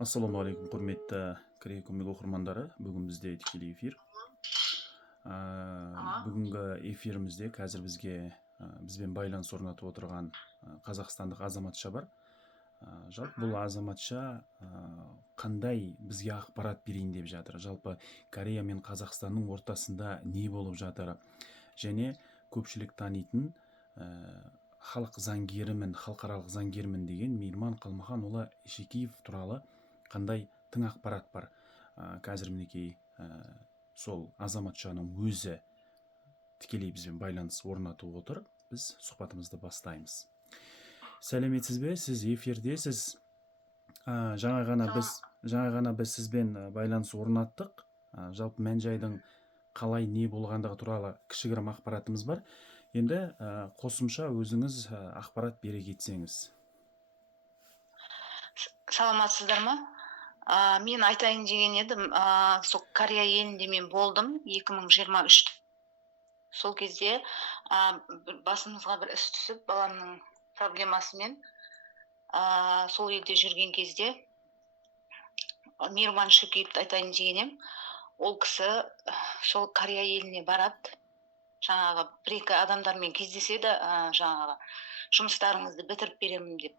Ассалаумағалейкум, құрметті Корей көмек оқырмандары. Бүгін бізде тікелей эфир. Бүгінгі эфирімізде қазір бізбен байланыс орнатып отырған қазақстандық азаматша бар. Жалпы бұл азаматша қандай бізге ақпарат берейін деп жатыр. Жалпы Корея мен Қазақстанның ортасында не болып жатыр. Және көпшілік танитын халық заңгерімін, халықаралық заңгерімін деген Мейірман Қалмаханұлы Ешекеев туралы қандай тың ақпарат бар. Қазір мінекей сол азаматшаның өзі тікелей бізбен байланыс орнатып отыр. Біз сұхбатымызды бастаймыз. Сәлеметсіз бе? Сіз эфирдесіз. Жаңа ғана біз сізбен байланыс орнаттық. Жалпы мән-жайдың қалай не болғандығы туралы кішігірім ақпаратымыз бар. Енді қосымша өзіңіз ақпарат бере кетсеңіз. Саламатсыздар ма? Мен айтайын деген едім, сол Корея елінде мен болдым 2023. Сол кезде басымызға бір іс түсіп, баламның проблемасымен сол елде жүрген кезде Мейірман Шөкеевті айтайын деген едім. Ол кісі сол Корея еліне барады. Жаңағы бір-екі адамдармен кездеседі, жаңағы жұмыстарыңызды бітіріп беремін деп.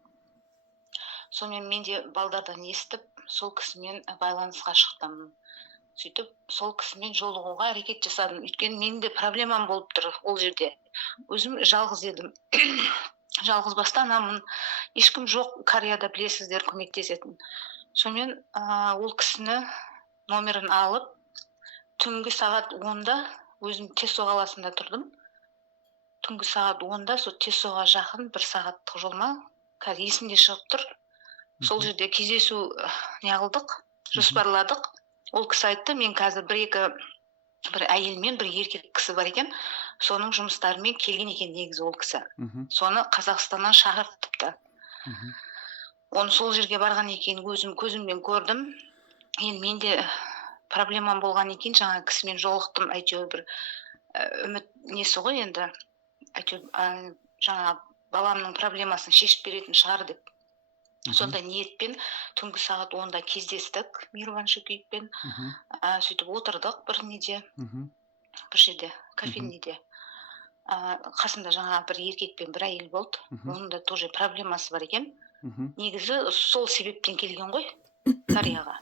Сонымен мен де балдардан естіп, сол кісімен байланысқа шықтым. Сөйтіп, сол кісімен жолығуға әрекет жасадым. Өйткені менің де проблемам болып тұр ол жерде. Өзім жалғыз едім. Жалғыз басты анамын. Ешкім жоқ, Кореяда білесіздер, көмектесетін. Сонымен ол кісіні номерін алып, түнгі сағат 10-да өзім Тесо қаласында тұрдым. Түнгі сағат 10-да сол Тесоға жақын бір сағаттық жол ма, қазір есімде шығып тұр. Сол жерде кездесу неғылдық, жоспарладық. Ол кісі айтты, мен қазір бір әйелмен бір еркек кісі бар екен, соның жұмыстарымен келген екен негізі ол кісі. Соны Қазақстаннан шақыртыпты. Оны сол жерге барған екен, өзім көзіммен көрдім. Енді менде проблемам болған екен, жаңа кісімен жолықтым, әйтеуір бір үміт несі ғой енді. Әйтеуір жаңа баламның проблемасын шешіп беретін шығар деп. Сондай ниетпен түнгі сағат 10-да кездестік Мейірман Шөкеевпен. Сөйтіп отырдық бір неде, бір жерде, кафенеде. Қасында жаңа бір еркекпен бір әйел болды. Оның да тоже проблемасы бар екен. Негізі сол себептен келген ғой Кореяға.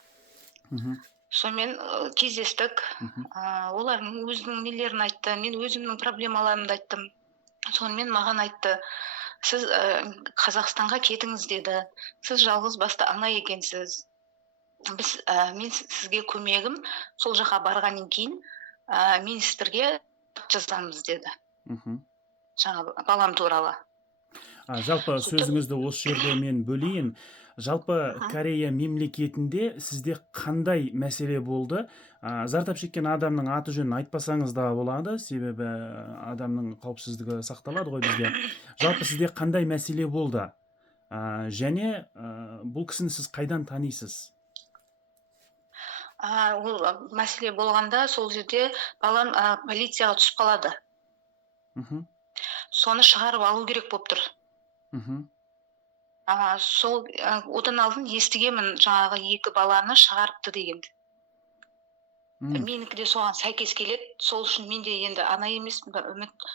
Сонымен кездестік. Олардың өзінің нелерін айтты, мен өзімнің проблемаларымды айттым. Сонымен маған айтты, сіз Қазақстанға кетіңіз деді. Сіз жалғыз басты ана екенсіз. Мен сізге көмегім сол жаққа барғаннан кейін министрге жазамыз деді. Жаңа балам туралы. Жалпы сөзіңізді осы жерде мен бөлейін. Жалпы Корея мемлекетінде сізде қандай мәселе болды? Зардап шеккен адамның аты жөнін айтпасаңыз да болады, себебі адамның қауіпсіздігі сақталады ғой бізде. Жалпы сізде қандай мәселе болды? Және бұл кісіні сіз қайдан танисыз? Ол мәселе болғанда сол жерде балам полицияға түсіп қалады. Соны шығарып алу керек болып тұр. Сол одан алдын естігемін, жаңағы 2 баланы шығарыпты деген. Менікі де соған сәйкес келеді. Сол үшін мен де енді ана емеспін, үміт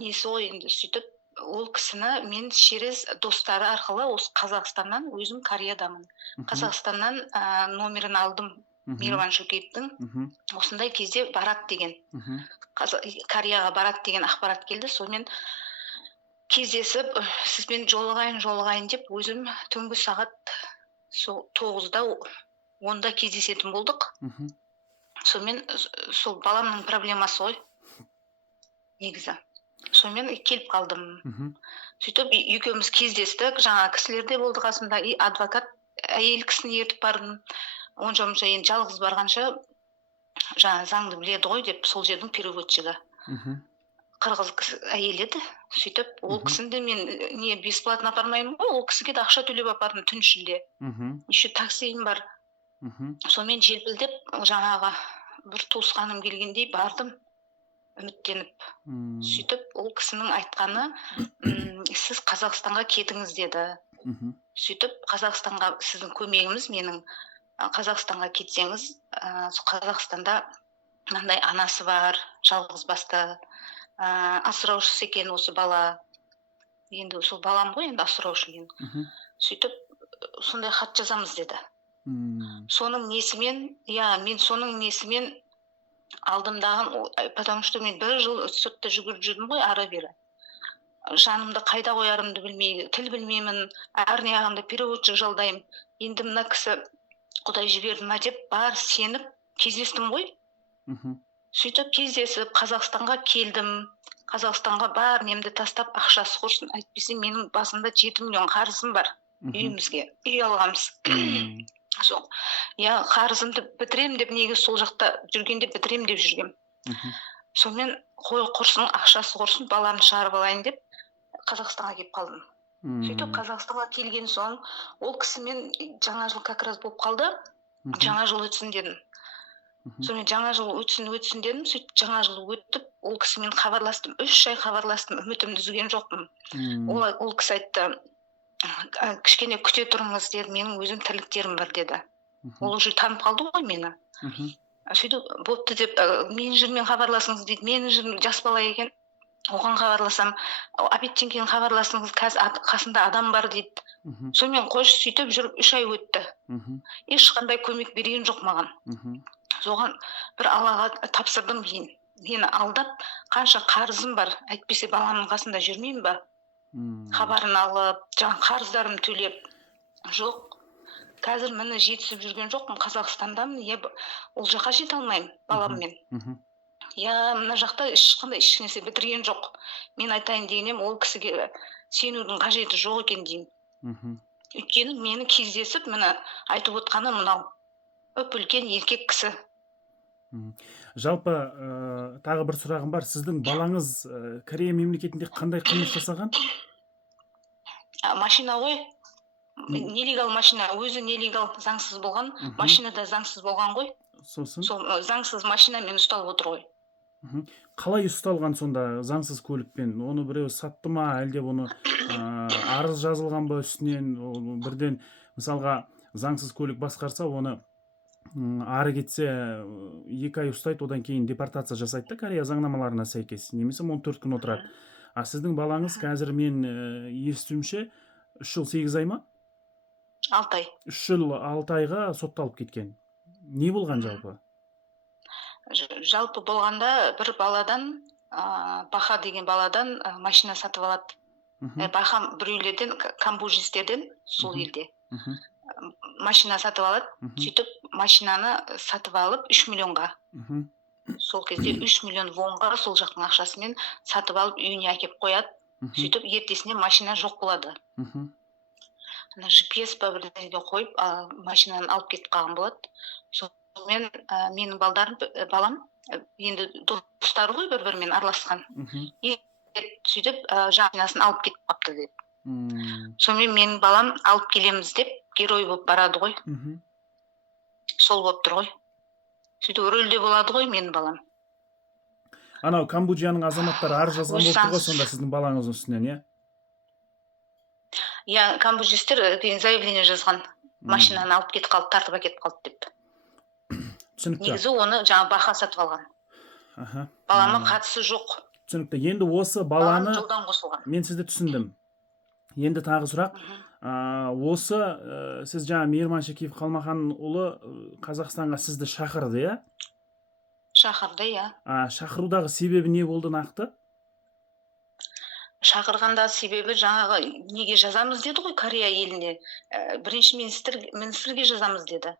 несі ғой енді. Сөйтіп, ол кісіні мен через достары арқылы осы Қазақстаннан, өзім Кореядамын. Қазақстаннан номерін алдым Мейірман Шөкеевтің. Осындай кезде барады деген, Кореяға барады деген ақпарат келді. Сонымен кездесіп, сізбен жолығайын деп, өзім түнгі сағат 9-да 10-да кездесетін болдық. Сонымен сол баламның проблемасы ғой негізі. Сонымен келіп қалдым. Сөйтіп, екеуміз кездестік, жаңа кісілер де болды қасымда, адвокат әйел кісіні ертіп бардым. Онша енді жалғыз барғанша жаңа заңды біледі ғой деп, сол жердің переводчигі. Қырғыз әйел еді. Сөйтіп, ол кісінде мен бесплатно апармаймын ғой, ол кісіге де ақша төлеп апардым түн ішінде. Еще таксиім бар. Сонымен желпілдеп, жаңағы бір туысқаным келгендей бардым. үміттеніп. М, Сөйтіп ол кісінің айтқаны, сіз Қазақстанға кетіңіз деді. мгм, Сөйтіп Қазақстанға сіздің көмегіңіз менің Қазақстанға кетсеңіз, сол Қазақстанда мынандай анасы бар, жалғызбасты, асыраушысы екен осы бала. Енді сол балам ғой, енді асыраушы екен. мгм, Сөйтіп сондай хат жазамыз деді. м, Соның несімен, мен соның несімен алдымдаған, потому что мен 1 жыл сотта жүгіріп жүрдім ғой ары бері. Жанымды қайда қоярымды білмей, тіл білмеймін, әр аяғымда переводчик жалдаймын. Енді мына кісі Құдай жіберді ма деп бар сеніп кездестім ғой. мгм, Сөйтіп кездесіп Қазақстанға келдім. Қазақстанға бар немді тастап ақшасы құрсын, әйтпесе менің басымда 7 миллион қарызым бар. мгм, Үйімізге үй алғанбыз. м, Сол қарызымды бітірем деп, негізі сол жақта жүргенде бітірем деп жүргем. мгм, Сонымен қой құрсын, ақшасы құрсын, баламды шығарып алайын деп Қазақстанға келіп қалдым. Сөйтіп Қазақстанға келген соң ол кісімен жаңа жыл как раз болып қалды. мгм, Жаңа жыл өтсін дедім. мгм, Сонымен жаңа жыл өтсін дедім. Сөйтіп жаңа жыл өтіп, ол кісімен хабарластым. 3 ай хабарластым, үмітімді үзген жоқпын. м, Ол кісі айтты, кішкене күте тұрыңыз деді, менің өзім тірліктерім бар деді. мгм, Ол уже танып қалды ғой мені. мгм, Сөйтіп бопты деп, менеджермен хабарласыңыз дейді. Менеджер жас бала екен. Оған хабарласам, обедтен кейін хабарласыңыз, қазір қасында адам бар дейді. мгм, Сонымен қош сөйтіп жүріп 3 ай өтті. мгм, Ешқандай көмек берген жоқ маған. мгм, Соған бір Аллаға тапсырдым, мені алдап, қанша қарызым бар, әйтпесе баламның қасында жүрмеймін ба? м. Хабарын алып, қарыздарымды төлеп. Жоқ. Қазір міне жетісіп жүрген жоқпын, Қазақстандамын, ол жаққа жете алмаймын баламмен. Мгм, Мына жақта ешнәрсе бітірген жоқ. Мен айтайын дегенем, ол кісіге сенудің қажеті жоқ екен деймін. мгм, Өйткені мені кездесіп, міне айтып отқаны мынау. Үлкен еркек кісі. м. Жалпы тағы бір сұрағым бар. Сіздің балаңыз Корея мемлекетінде қандай қылмыс жасаған? Машина ғой. М. Нелегал машина, өзі нелегал, заңсыз болған. Мгм. Машина да заңсыз болған ғой. Сосын Сол заңсыз машинамен ұсталып отыр ғой. мгм. Қалай ұсталған сонда заңсыз көлікпен? Оны біреу сатты ма, әлде оны арыз жазылған ба үстінен? Бірден мысалға заңсыз көлік басқарса, оны ары кетсе 2 ай ұстайды, одан кейін депортация жасайды да Корея заңнамаларына сәйкес, немесе 14 күн отырады. А сіздің балаңыз қазір мен естуімше 3 жыл 8 ай ма? 6 ай. 3 жыл 6 айға сотталып кеткен. Не болған жалпы? Жалпы болғанда бір баладан, Баха деген баладан машина сатып алады. Мгм, Баха біреулерден, камбоджистерден, сол мгм, елде. мгм, Машина сатып алады. мгм, Сөйтіп машинаны сатып алып 3 миллионға. мгм, Сол кезде 3 миллион вонға сол жақтың ақшасымен сатып алып үйіне әкеп қояды. мгм, Сөйтіп ертесіне машина жоқ болады. мгм, GPS па бірдеңеге қойып, машинаны алып кетіп қалған болады. Сонымен менің балам енді достары ғой, бір-бірімен араласқан. мгм, Сөйтіп машинасын алып кетіп қалыпты деп. м, Сонымен менің балам алып келеміз деп герой болып барады ғой. мгм. Сол болып тұр ғой. Сөйтіп рөлде болады ғой менің балам. Анау Камбоджияның азаматтары арыз жазған болып тұр ғой Осыдан- сонда сіздің балаңыздың үстінен, иә? Камбоджистер заявление жазған. М. Машинаны алып кетіп қалды, тартып әкетіп қалды деп. Түсінікті. Негізі оны жаңа Баха сатып алған. Аха. Балама қатысы жоқ. Түсінікті. Енді осы Балам баланы жылдан қосылған. мен сізді түсіндім. Енді тағы сұрақ. Осы сіз жаңа Мейірман Шекеев Қалмаханұлы Қазақстанға сізді шақырды, иә? Шақырды, иә. Шақырудағы себебі не болды нақты? Шақырғанда себебі жаңағы неге жазамыз деді ғой, Корея еліне. Бірінші министрге жазамыз деді.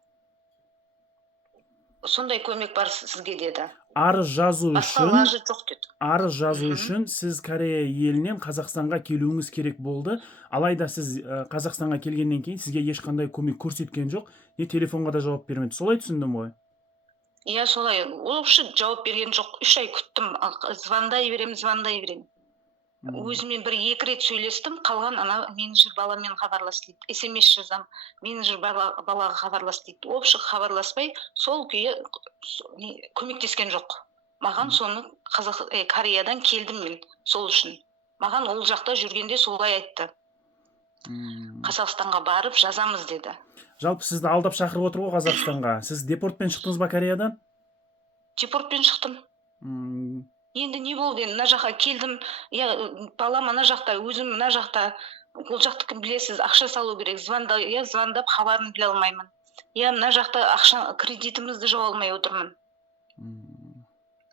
Сондай көмек бар сізге деді. Арыз жазу Басқа үшін лажы жоқ деді. арыз жазу үшін сіз Корея елінен Қазақстанға келуіңіз керек болды. Алайда сіз Қазақстанға келгеннен кейін сізге ешқандай көмек көрсеткен жоқ, не телефонға да жауап бермеді. Солай түсіндім ғой? Иә, солай. Ол жауап берген жоқ. 3 ай күттім. Звондай берем. Өзімен 1-2 рет сөйлестім, қалған менеджер баламен хабарлас дейді. SMS жазам, менеджер балаға хабарлас дейді. Хабарласпай, сол күйі көмектескен жоқ. Маған соны Кореядан келдім мен сол үшін. Маған ол жақта жүргенде солай айтты. Қазақстанға барып жазамыз деді. Жалпы сізді алдап шақырып отыр ғой Қазақстанға. Сіз депортпен шықтыңыз ба Кореядан? Депортпен шықтым. Енді не болды, енді мына жаққа келдім. Балам ана жақта, өзім мына жақта. Ол жақты кім білесіз, ақша салу керек. Звондап хабарын біле алмаймын. Мына жақта ақша кредитімізді жауа алмай отырмын.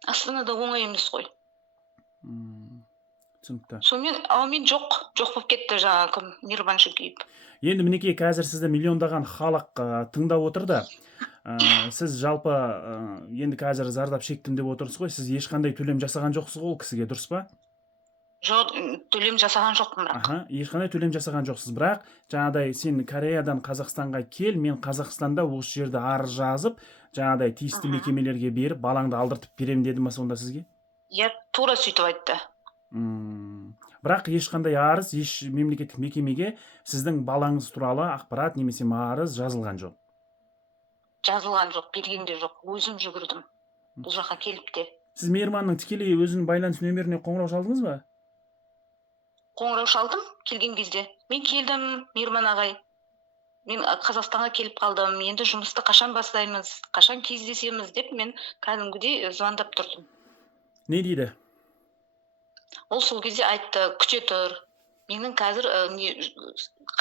Астанада оңай емес қой. Түсінікті. Сонымен жоқ болып кетті жаңағы кім, Мейірбан Шөкеев. Енді мінекей қазір сізді миллиондаған халық тыңдап отыр да. Сіз жалпы енді қазір зардап шектім деп отырсыз ғой. Сіз ешқандай төлем жасаған жоқсыз ғой ол кісіге, дұрыс па? Жоқ, төлем жасаған жоқпын бірақ. Ешқандай төлем жасаған жоқсыз, бірақ жаңағыдай сен Кореядан Қазақстанға кел, мен Қазақстанда осы жерде арыз жазып, жаңағыдай тиісті мекемелерге беріп, балаңды алдыртып берем деді ма сонда сізге? Тура сөйтіп айтты. Бірақ ешқандай арыз, еш мемлекеттік мекемеге сіздің балаңыз туралы ақпарат немесе арыз жазылған жоқ. Жазылған жоқ, берген де жоқ. Өзім жүгірдім. Бұл жаққа келіп те. Сіз Мейірманның тікелей өзінің байланыс нөміріне қоңырау шалдыңыз ба? Қоңырау шалдым келген кезде. Мен келдім, Мейірман ағай. Мен Қазақстанға келіп қалдым. Енді жұмысты қашан бастаймыз, қашан кездесеміз деп мен кәдімгідей звондап тұрдым. Не дейді? Ол сол кезде айтты, күте тұр. Менің қазір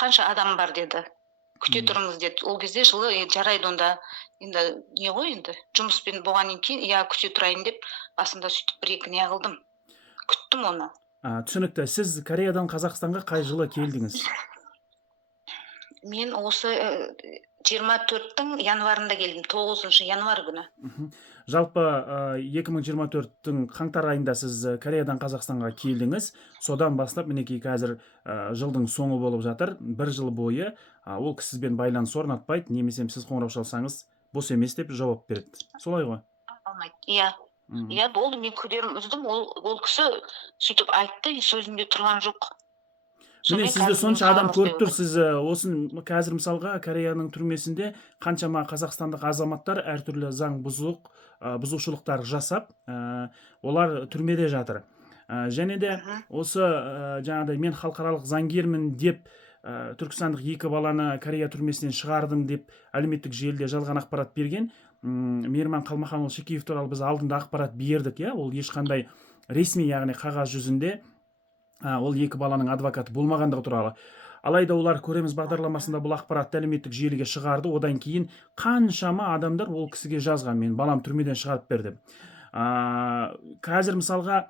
қанша адам бар деді. Күте тұрыңыз деді. Ол кезде жылы жарайды онда. Енді не ғой енді? Жұмыспен болғаннан кейін, күте тұрайын деп, басында сөйтіп бір-екі не қылдым. Күттім оны. Түсінікті. Сіз Кореядан Қазақстанға қай жылы келдіңіз? Мен осы 24-тің январында келдім, 9 январ күні. Жалпы 2024-тің қаңтар айында сіз Кореядан Қазақстанға келдіңіз. Содан бастап мінекей қазір жылдың соңы болып жатыр. Бір жыл бойы ол кісізбен байланыс орнатпайды, немесе сіз қоңырау шалсаңыз бос емес деп жауап береді. Солай ғой? Алмайды. Болды, мен күдерім үздім. Ол кісі сөйтіп айтты, сөзінде тұрған жоқ. Міне сізді сонша адам көріп тұр, сіз осын қазір мысалға Кореяның түрмесінде қаншама қазақстандық азаматтар әртүрлі заң бұзушылықтар жасап, олар түрмеде жатыр. Және де осы жаңағыдай мен халықаралық заңгермін деп түркістандық 2 баланы Корея түрмесінен шығардым деп әлеуметтік желіде жалған ақпарат берген Мейірман Қалмаханұлы Шөкеев туралы біз алдында ақпарат бердік, ол ешқандай ресми, яғни қағаз жүзінде ол 2 баланың адвокаты болмағандығы туралы. Алайда олар көреміз бағдарламасында бұл ақпаратты әлеуметтік желіге шығарды. Одан кейін қаншама адамдар ол кісіге жазған, мен балам түрмеден шығарып берді. Қазір мысалға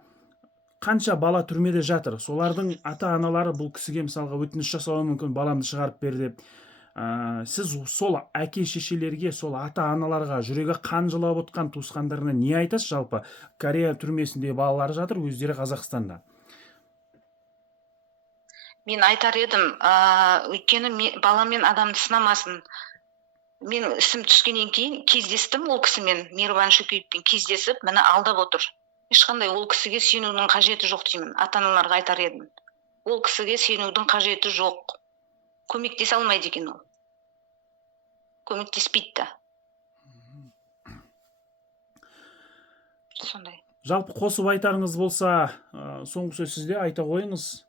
қанша бала түрмеде жатыр. Солардың ата-аналары бұл кісіге мысалға өтініш жасауы мүмкін, баламды шығарып бер деп. Сіз сол әке-шешелерге, сол ата-аналарға жүрегі қан жылап отқан туысқандарына не айтасыз жалпы? Корея түрмесінде балалары жатыр, өздері Қазақстанда. Мен айтар едім, өйткені баламен адамды сынамасын. Мен ісім түскеннен кейін кездестім ол кісімен, Мейірбан Шөкеевпен кездесіп, мені алдап отыр. Ешқандай ол кісіге сенудің қажеті жоқ деймін, ата-аналарға айтар едім. Ол кісіге сенудің қажеті жоқ. Көмектесе алмайды екен ол. Көмектеспейді. Сондай. Жалпы қосып айтарыңыз болса, соңғы сөз сізде, айта қойыңыз.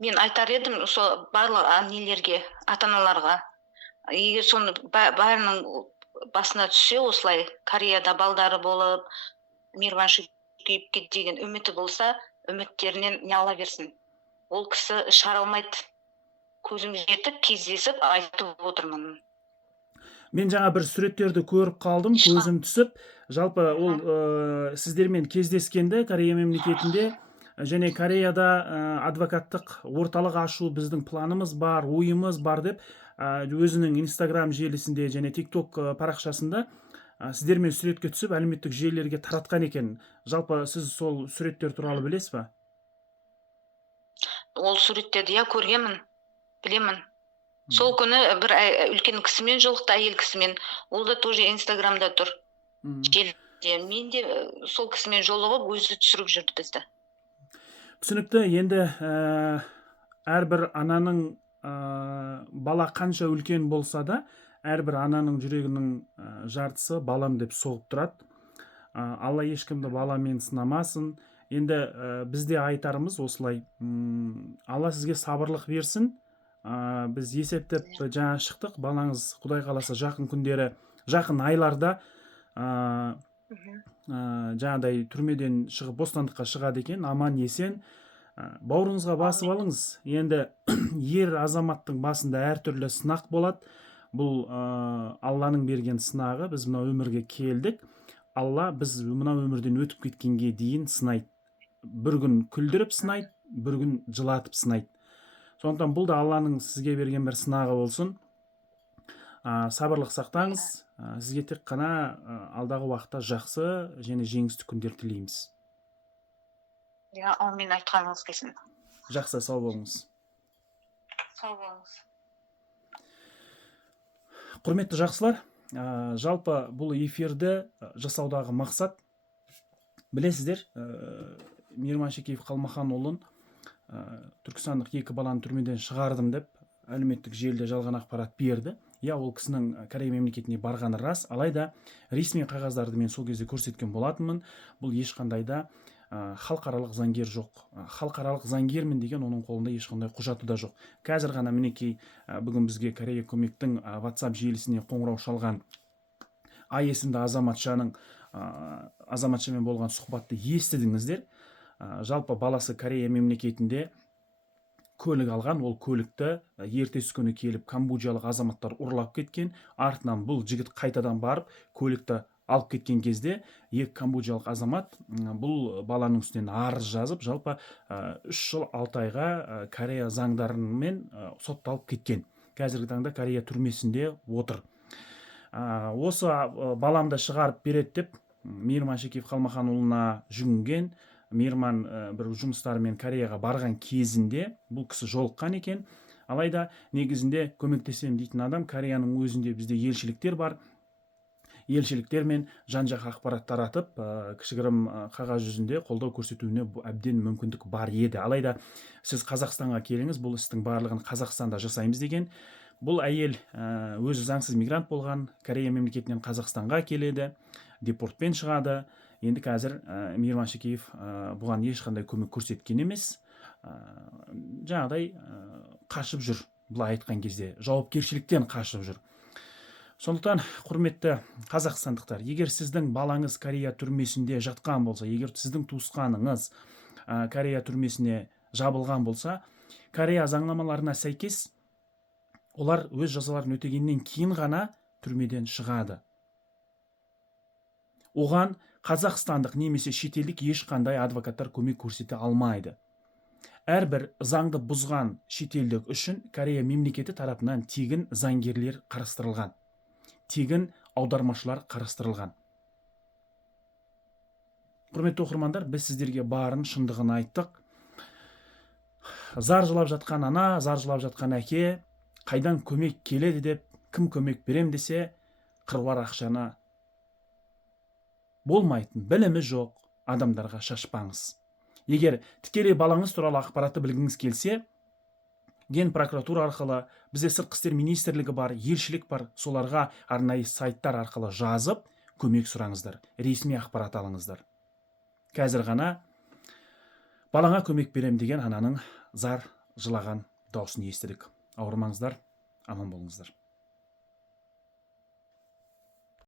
Мен айтар едім сол барлық нелерге, ата-аналарға. Егер соны бәрінің басына түссе, осылай Кореяда балдары болып, Мейірбан Шөкеевке деген үміті болса, үміттерінен не ала берсін. Ол кісі шығара алмайды. Көзім жетіп, кездесіп, айтып отырмын. Мен жаңа бір суреттерді көріп қалдым, көзім түсіп. Жалпы ол сіздермен кездескенде Корея мемлекетінде және Кореяда адвокаттық орталық ашу біздің планымыз бар, ойымыз бар деп өзінің Instagram желісінде және TikTok парақшасында сіздермен суретке түсіп, әлеуметтік желілерге таратқан екен. Жалпы сіз сол суреттер туралы білесіз ба? Ол суреттерді көргенмін, білемін. Сол күні бір үлкен кісімен жолықты, әйел кісімен. Ол да тоже Инстаграмда тұр. Мен де сол кісімен жолығып, өзі түсіріп жүрді бізді. Түсінікті. Енді әрбір ананың бала қанша үлкен болса да, әрбір ананың жүрегінің жартысы балам деп соғып тұрады. Алла ешкімді баламен сынамасын. Енді бізде айтарымыз осылай, Алла сізге сабырлық берсін. Біз есептеп жаңа шықтық, балаңыз Құдай қаласа жақын күндері, жақын айларда жаңағыдай түрмеден шығып бостандыққа шығады екен, аман есен. Бауырыңызға басып алыңыз. Енді ер азаматтың басында әртүрлі сынақ болады. Бұл Алланың берген сынағы. Біз мына өмірге келдік. Алла біз мына өмірден өтіп кеткенге дейін сынайды. Бір күн күлдіріп сынайды, бір күн жылатып сынайды. Сондықтан бұл да Алланың сізге берген бір сынағы болсын. Сабырлық сақтаңыз. Сізге тек қана алдағы уақытта жақсы және жеңісті күндер тілейміз. Аумин, айтқаныңыз келсін. Жақсы, сау болыңыз. Сау болыңыз. Құрметті жақсылар, жалпы бұл эфирді жасаудағы мақсат, білесіздер, Мейірман Шекеев Қалмаханұлын түркістандық 2 баланы түрмеден шығардым деп әлеуметтік желіде жалған ақпарат берді. Ол кісінің Корея мемлекетіне барғаны рас, алайда ресми қағаздарды мен сол кезде көрсеткен болатынмын. Бұл ешқандай да халықаралық заңгер жоқ. Халықаралық заңгермін деген оның қолында ешқандай құжаты да жоқ. Қазір ғана мінекей бүгін бізге Корея көмектің WhatsApp желісіне қоңырау шалған А есімді азаматшамен болған сұхбатты естідіңіздер. Жалпы баласы Корея мемлекетінде көлік алған, ол көлікті ертесі күні келіп камбоджалық азаматтар ұрлап кеткен. Артынан бұл жігіт қайтадан барып көлікті алып кеткен кезде камбоджалық азамат бұл баланың үстінен арыз жазып, жалпы 3 жыл 6 айға Корея заңдарымен сотталып кеткен. Қазіргі таңда Корея түрмесінде отыр. Осы баламды шығарып береді деп Мейірман Шекеев Қалмаханұлына жүгінген. Мейірман бір жұмыстарымен Кореяға барған кезінде бұл кісі жолыққан екен. Алайда негізінде көмектесем дейтін адам Кореяның өзінде бізде елшіліктер бар. Елшіліктермен жан-жақ ақпарат таратып, кішігірім қағаз жүзінде қолдау көрсетуіне әбден мүмкіндік бар еді. Алайда сіз Қазақстанға келіңіз, бұл істің барлығын Қазақстанда жасаймыз деген. Бұл әйел өзі заңсыз мигрант болған, Корея мемлекетінен Қазақстанға келеді, депортпен шығады. Енді қазір Мейірман Шекеев бұған ешқандай көмек көрсеткен емес. Жаңағыдай қашып жүр, былай айтқан кезде жауапкершіліктен қашып жүр. Сондықтан, құрметті қазақстандықтар, егер сіздің балаңыз Корея түрмесінде жатқан болса, егер сіздің туысқаныңыз Корея түрмесіне жабылған болса, Корея заңнамаларына сәйкес олар өз жазаларын өтегеннен кейін ғана түрмеден шығады. Оған қазақстандық немесе шетелдік ешқандай адвокаттар көмек көрсете алмайды. Әрбір заңды бұзған шетелдік үшін Корея мемлекеті тарапынан тегін заңгерлер қарастырылған, тегін аудармашылар қарастырылған. Құрметті оқырмандар, біз сіздерге барын шындығын айттық. Зар жылап жатқан ана, зар жылап жатқан әке, қайдан көмек келеді деп, кім көмек берем десе, қыруар ақшаны болмайтын, білімі жоқ адамдарға шашпаңыз. Егер тікелей балаңыз туралы ақпаратты білгіңіз келсе, Ген прокуратура арқылы, бізде сыртқы істер министрлігі бар, елшілік бар, соларға арнайы сайттар арқылы жазып, көмек сұраңыздар, ресми ақпарат алыңыздар. Қазір ғана балаңа көмек берем деген ананың зар жылаған дауысын естідік. Ауырмаңыздар, аман болыңыздар.